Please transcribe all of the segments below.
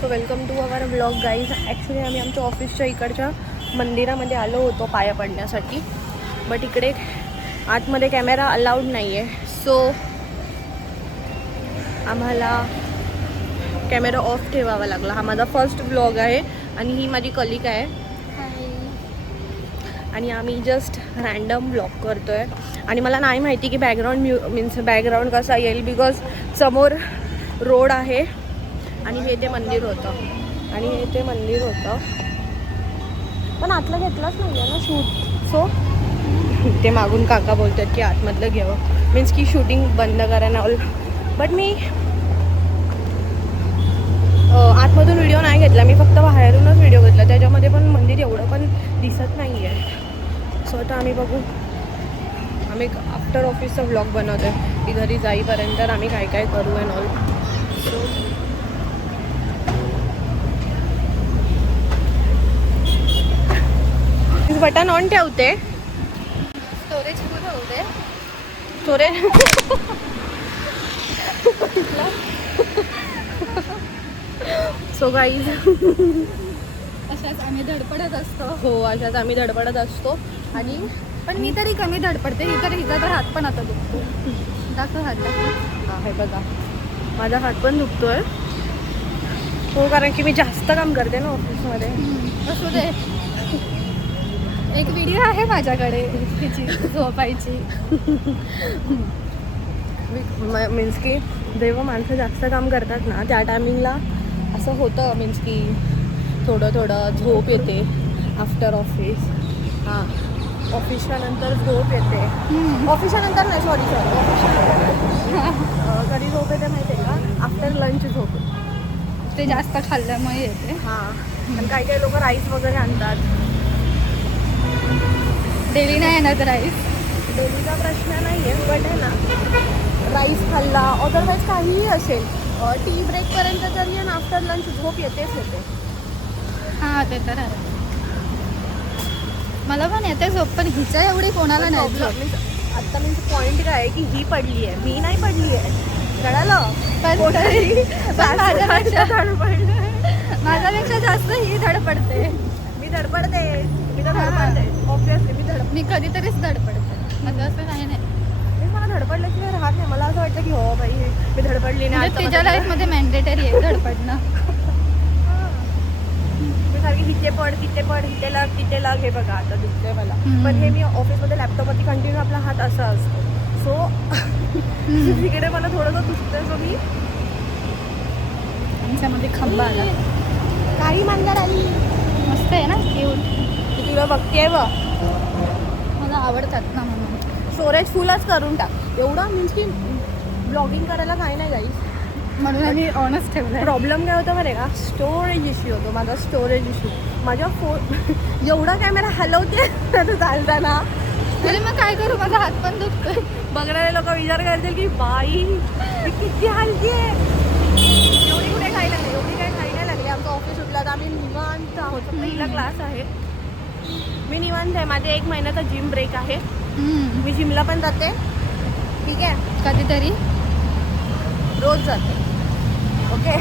So welcome to our blog guys. Actually आम्ही आमच्या ऑफिसच्या इकडच्या मंदिरामध्ये आलो होतो पाया पडण्यासाठी, बट इकडे आतमध्ये कॅमेरा अलाउड नाही आहे. सो आम्हाला कॅमेरा ऑफ ठेवावा लागला. हा माझा फर्स्ट ब्लॉग आहे आणि ही माझी कलिग आहे आणि आम्ही जस्ट रँडम ब्लॉग करतो आहे. आणि मला नाही माहिती की बॅकग्राऊंड कसा येईल, बिकॉज समोर रोड आहे आणि हे ते मंदिर होतं पण आतलं घेतलंच नाही आहे ना शूट. सो ते मागून काका बोलतात की आतमधलं घ्यावं, मीन्स की शूटिंग बंद करायला ऑल. बट मी आतमधून व्हिडिओ नाही घेतला, मी फक्त बाहेरूनच व्हिडिओ घेतला. त्याच्यामध्ये पण मंदिर एवढं पण दिसत नाही आहे. सो आता आम्ही बघू, आम्ही आफ्टर ऑफिसचा व्लॉग बनवतो आहे की घरी जाईपर्यंत आम्ही काय काय करू and all. So button on ठेवते, स्टोरेज फुल होते. सो गाईज अशाच आम्ही धडपडत असतो. हो, अशाच आम्ही धडपडत असतो. आणि पण मी तरी कमी धडपडते. हिचा तर हात पण आता दुखतो. दाखव हात, दाखव. आहे बघा, माझा हात पण दुखतोय. हो, कारण की मी जास्त काम करते ना ऑफिसमध्ये. असू दे, एक व्हिडिओ आहे माझ्याकडे तिची झोपायची. मीन्स की जेव्हा माणसं जास्त काम करतात ना त्या टायमिंगला असं होतं, मीन्स की थोडं झोप येते आफ्टर ऑफिस. हां, ऑफिसच्या नंतर झोप येते. ऑफिसच्या नंतर नाही, सॉरी कधी झोप येते माहिती आहे का? आफ्टर लंच झोप येते. ते जास्त खाल्ल्यामुळे येते. हां, आणि काही लोक राईस वगैरे आणतात. डेली नाही येणार राईस. डेलीचा प्रश्न नाही आहे, बट आहे ना, राईस खाल्ला अदरवाईज काहीही असेल, टी ब्रेकपर्यंत तरी आहे ना आफ्टर लंच झोप येतेच येते. हां, ते तर आहे. मला पण येते झोप, पण हिच्या एवढी कोणाला नाही झोप. आत्ता मीन्स पॉईंट काय आहे की ही पडली आहे, मी नाही पडली आहे. कळालं? माझ्यापेक्षा जास्त ही धडपडते. मी धडपडते ऑब्विसली. मी कधीतरीच धडपडते, असं काही नाही. मला धडपडल्याशिवाय राहत नाही. मला असं वाटतं की हो बाई मी धडपडली नाही. म्हणजे तिच्या लाईफमध्ये मॅन्डेटरी आहे धडपडणं. मी सारखी इथे लाग हे बघा आता दुखतंय मला. पण हे मी ऑफिसमध्ये लॅपटॉपवरती कंटिन्यू आपला हात असा असतो. सो तिकडे मला थोडंसं दुखतंय. सो मी आमच्यामध्ये खंबा आला. काही मांजर आली, मस्त आहे ना, क्यूट. मी तुला बघतेय बघ, मला आवडतात ना म्हणून. स्टोरेज फुलच करून टाक. एवढं मीन्स की ब्लॉगिंग करायला काही नाही गाईस, म्हणून आम्ही ऑनच ठेवलं. प्रॉब्लेम काय होतं बरं का? स्टोरेज इश्यू होतो माझा. स्टोरेज इश्यू माझ्या फोन एवढा कॅमेरा हलवते चालताना. अरे मग काय करू, माझा हात पण दुखतोय. बघणारे लोक विचार करतील की बाई किती हलकी आहे. एवढी कुठे खायला नाही लागली. आमचं ऑफिस सुटला तर आम्ही निवांत आहोत. फक्त हिला क्लास आहे, मी निवांत आहे. माझे 1 महिन्याचा जिम ब्रेक आहे. मी जिमला पण जाते, ठीक आहे, कधीतरी रोज जाते. ओके,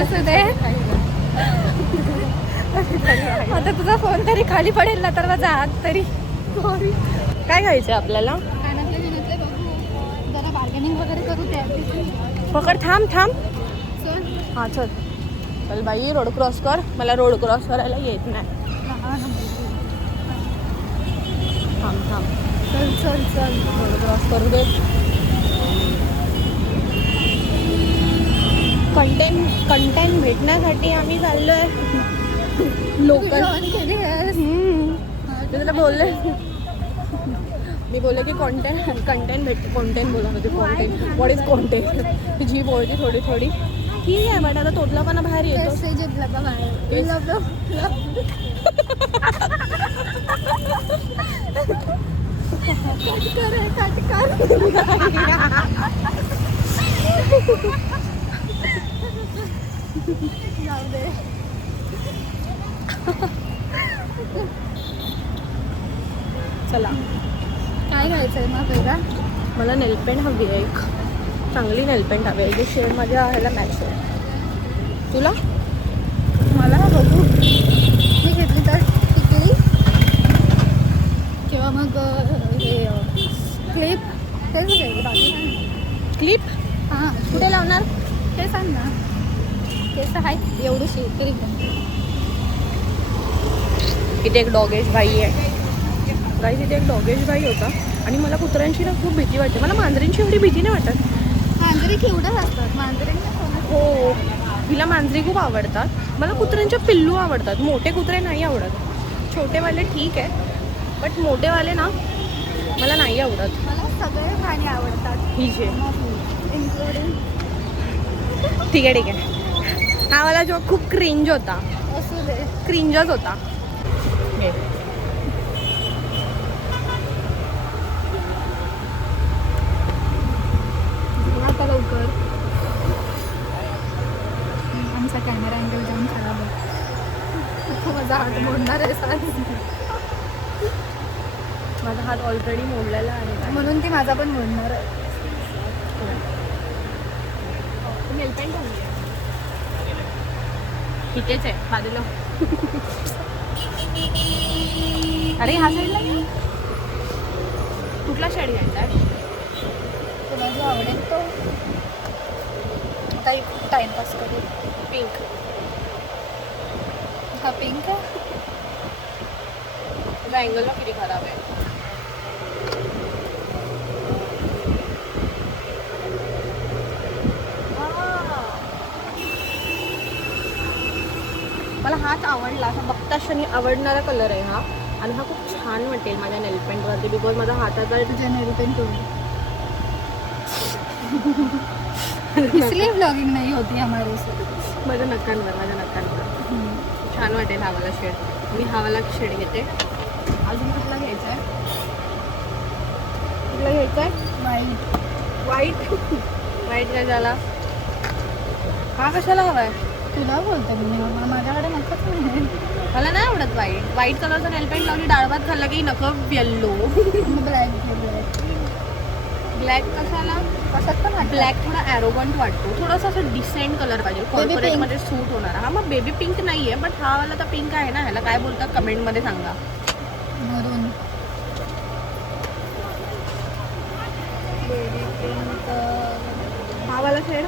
असं दे. आता तुझा फोन तरी खाली पडेल ना, तर माझा हात तरी. काय खायचं आपल्याला? कानातले बघू, जरा बार्गेनिंग वगैरे करू. त्या पकड, थांब. चल. हां चल बाई, रोड क्रॉस कर. मला रोड क्रॉस करायला येत नाही. थांब चल रोड क्रॉस करू दे. कंटेंट भेटण्यासाठी आम्ही चाललोय लोकल. तुला बोलले, मी बोलले की कंटेंट भेटते. कंटेंट बोला होते, कंटेंट. What is content? जी बोलते थोडी ठीक आहे, बट आता तोतला पण बाहेर येतो. चला, काय घ्यायचंय मग पहिला? मला नेलपेंट हवी आहे, एक चांगली नेलपेंट हवी आहे, जे शेड माझ्या ह्याला मॅच आहे. तुला? मला बघू मी घेतली तर टिकली किंवा मग हे क्लिप तेच घ्यायची बाकी काय. क्लिप हां कुठे लावणार ते सांग ना. केस आहे एवढीशी तरी इथे एक डॉगेश भाई आहे गाईस. इथे एक डॉगेश भाई होता आणि मला कुत्र्यांची ना खूप भीती वाटते. मला मांजरींची एवढी भीती नाही वाटत. मांजरी केवढं असतात मांजरी हो हिला मांजरी खूप आवडतात. मला कुत्र्यांच्या पिल्लू आवडतात. मोठे कुत्रे नाही आवडत. छोटेवाले ठीक आहे बट मोठेवाले ना मला नाही आवडत. मला सगळे प्राणी आवडतात हिचे इन्क्लुडिंग ठीक आहे ठीक आहे. हा वाला जो खूप क्रिंज होता. असू दे क्रिंजच होता. आता लवकर आमचा कॅमेरा अँगल जाऊन खराब आहे. खूप माझा हात मोडणार आहे साज. माझा हात ऑलरेडी मोडलेला आहे म्हणून ती माझा पण मोडणार आहे. नेलपेंट घालूया. इथेच आहे बाजूला. अरे हा साईडला ये. कुठला शेड घ्यायचा आहे? तुला जो आवडेल तो आता एक टाइमपास करू. पिंक. हा पिंक आहे. तुझा अँगल किती खराब आहे. मला हाच आवडला. असा बघता क्षणी आवडणारा कलर आहे हा आणि हा खूप छान वाटेल माझ्या नेलपेंटवरती बिकॉज माझा हाताचा तुझ्या नेलपेंट इसलिए ब्लॉगिंग नहीं होती हमारे से. माझ्या नक्कांवर छान वाटेल हा वाला शेड. मी हा वाला शेड घेते. अजून कुठला घ्यायचा आहे? कुठला घ्यायचा आहे? वाईट व्हाईट. व्हाईट काय झाला? हा कशाला हवा आहे? तुला बोलते मी माझ्याकडे नकोच नाही. मला नाही आवडत व्हाईट. व्हाईट कलरचा नेलपेंट लावली डाळ भात खाल्ला की नकं येल्लो. ब्लॅक ब्लॅक ब्लॅक कशाला? कशात पण वाटतं. ब्लॅक थोडा ॲरोगंट वाटतो. थोडासा असं डिसेंट कलर पाहिजे. कॉर्पोरेटमध्ये सूट होणार. हा मग बेबी पिंक नाही आहे बट हा वाला तर पिंक आहे ना. ह्याला काय बोलतात कमेंटमध्ये सांगा. मरून बेबी पिंक हा वाला शेड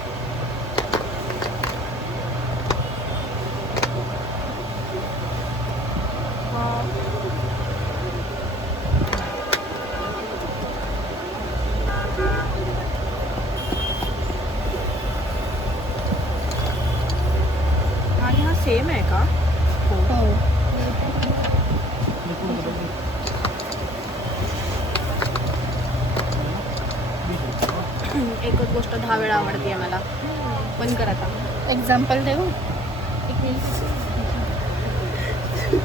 आणि हा सेम आहे का? हो एकच गोष्ट 10 वेळा आवडते मला. पण कर आता. एक्झाम्पल देऊ.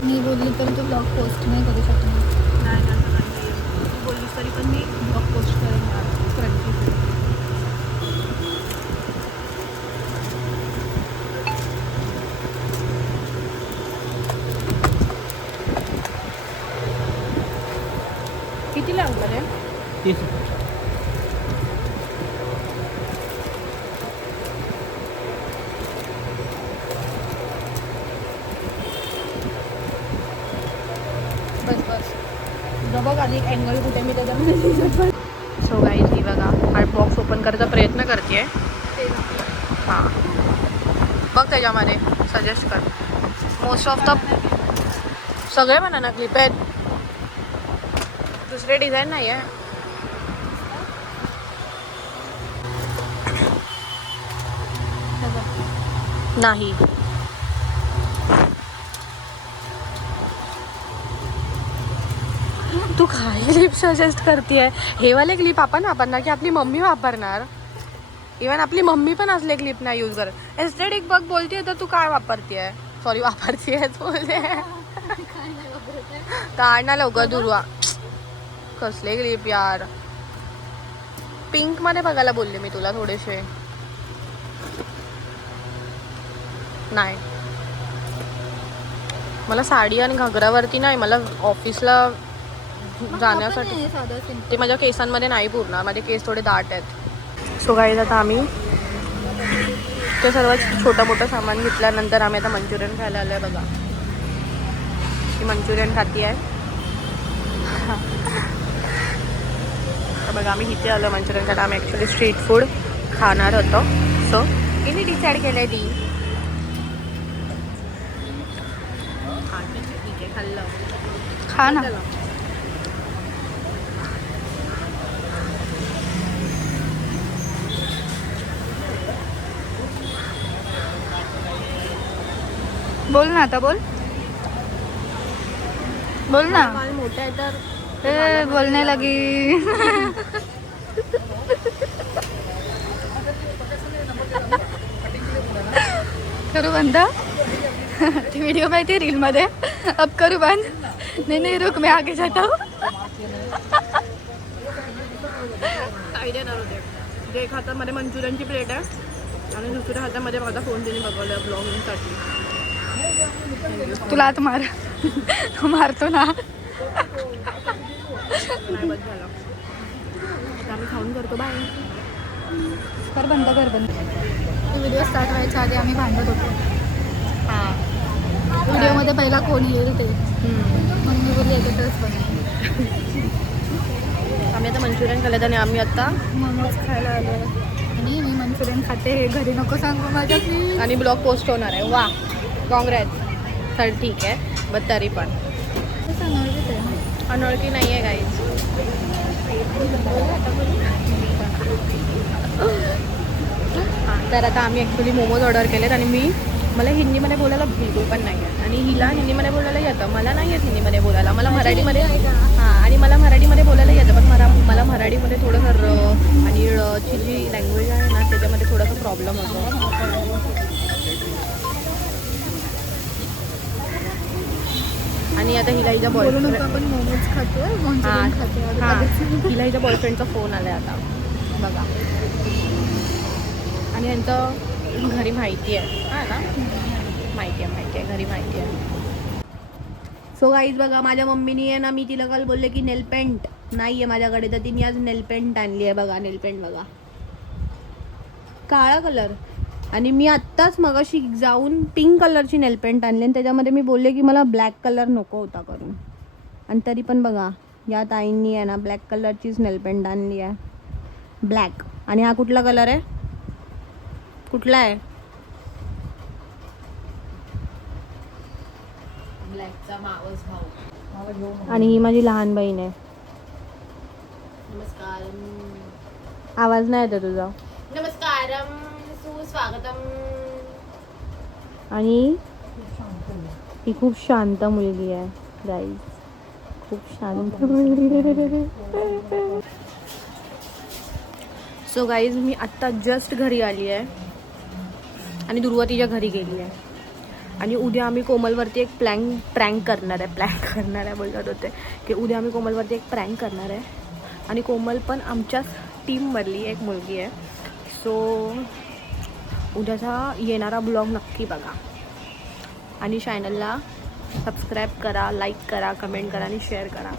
मी बोलली तर तू ब्लॉग पोस्ट नाही करू शकणार. नाही असं नाही. तू बोललीस तरी पण मी ब्लॉग पोस्ट करेन फ्रंटची. किती लागलं रे? 30. बस बस. बघ आधी अँगल कुठे मी त्याच्यामध्ये. सो गाईज ही बघा हा बॉक्स ओपन करायचा प्रयत्न करते. हां बघ त्याच्यामध्ये सजेस्ट कर. मोस्ट ऑफ द सगळे बनाना क्लिप आहेत. दुसरे डिझाईन नाही आहे. नाही तू काय क्लिप सजेस्ट करते? हे वाले क्लिप आपण वापरणार की आपली मम्मी वापरणार? इवन आपली मम्मी पण असले क्लिप नाही यूज करत. एस्थेटिक बघ बोलते तर तू काय वापरते? सॉरी वापरते बोलते. काढ ना लवकर दुर्वा. कसले क्लिप यार. पिंक मध्ये बघायला बोलले मी तुला थोडेसे. नाही मला साडी आणि घागरावरती नाही. मला ऑफिसला जाण्यासाठी ते माझ्या केसांमध्ये नाही पुरणार. माझे केस थोडे दाट आहेत. सो गाईज आता आम्ही ते सर्व छोटं मोठं सामान घेतल्यानंतर आम्ही आता मंचुरियन खायला आलो आहे बघा. ही मंचुरियन खाती आहे. तर बघा आम्ही इथे आलो मंचुरियन खायला. आम्ही ॲक्च्युली स्ट्रीट फूड खाणार होतो. सो तिने डिसाईड केलं आहे ती. हां ठीक आहे खाल्लं. खा ना. बोल ना आता बोल ना. मोठं आहे तर बोलने लगी. करू बंद. ती व्हिडिओ माहिती रील मध्ये. अब करू बंद. नहीं रुक मैं आगे जाता हूँ. आयडिया नव्हते. जे एक हातामध्ये मंचुरियनची प्लेट आहे आणि दुसऱ्या हातामध्ये माझा फोन तिने बघवला ब्लॉगिंगसाठी. तुला आत मार. मारतो ना. नाही बस झालं. आता आम्ही खाऊन करतो बाय. कर बंद. व्हिडिओ स्टार्ट व्हायच्या आधी आम्ही भांडत होतो. हां व्हिडिओमध्ये पहिला कोण येईल ते. मग मी बोलली एकत्रच बनवू. आम्ही आता मंचुरियन खाल्लं आणि आम्ही आता मोमोज खायला आलो आणि मी मंचुरियन खाते. हे घरी नको सांगू माझ्या प्लीज. आणि ब्लॉग पोस्ट होणार आहे. वा काँग्रेस. तर ठीक आहे बट तरी पण अनोळखी नाही आहे काहीच. हां तर आता आम्ही ॲक्च्युली मोमोज ऑर्डर केलेत आणि मला हिंदीमध्ये बोलायला बिलकुल पण नाही आहे आणि हिला हिंदीमध्ये बोलायला येतं. मला नाही येत हिंदीमध्ये बोलायला. मला मराठीमध्ये हां आणि मला मराठीमध्ये बोलायला येतं पण मला मराठीमध्ये थोडंसं आणि ची जी लँग्वेज आहे ना त्याच्यामध्ये थोडासा प्रॉब्लेम होतो. आणि आता हिला हिच्या बॉयफ्रेंड आपण मोमोज खातो. हिला हिच्या बॉयफ्रेंडचा फोन आला आहे आता बघा. आणि यांचं घरी माहिती आहे. हां ना माहिती आहे घरी माहिती आहे. सो गाईज बघा माझ्या मम्मीनी आहे ना मी तिला काल बोलले की नेल पेंट नाही आहे माझ्याकडे तर तिने आज नेल पेंट आणली आहे बघा. नेल पेंट बघा काळा कलर आणि मी आत्ताच मगाशी जाऊन पिंक कलरची नेल पेंट आणली आणि त्याच्यामध्ये मी बोलले की मला ब्लॅक कलर नको होता करून आणि तरी पण बघा या ताईंनी आहे ना ब्लॅक कलरचीच नेल पेंट आणली आहे. ब्लॅक. आणि हा कुठला कलर आहे? कुठला आहे? ब्लॅकचा मावस भाऊ. आणि ही माझी लहान बहीण आहे. नमस्कार. आवाज नाही येतो तुझा. नमस्कारम सुस्वागतम. आणि ही खूप शांत मुलगी आहे गाईज. खूप शांत मुलगी. सो गाईज मी आत्ता जस्ट घरी आली आहे आणि दुर्वा तिच्या घरी गेली आहे आणि उद्या आम्ही कोमलवरती एक प्रँक करणार आहे बोलत होते की उद्या आम्ही कोमलवरती एक प्रँक करणार आहे आणि कोमल पण आमच्याच टीममधली एक मुलगी आहे. सो उद्याचा येणारा ब्लॉग नक्की बघा आणि चॅनलला सबस्क्राईब करा, लाईक करा, कमेंट करा आणि शेअर करा.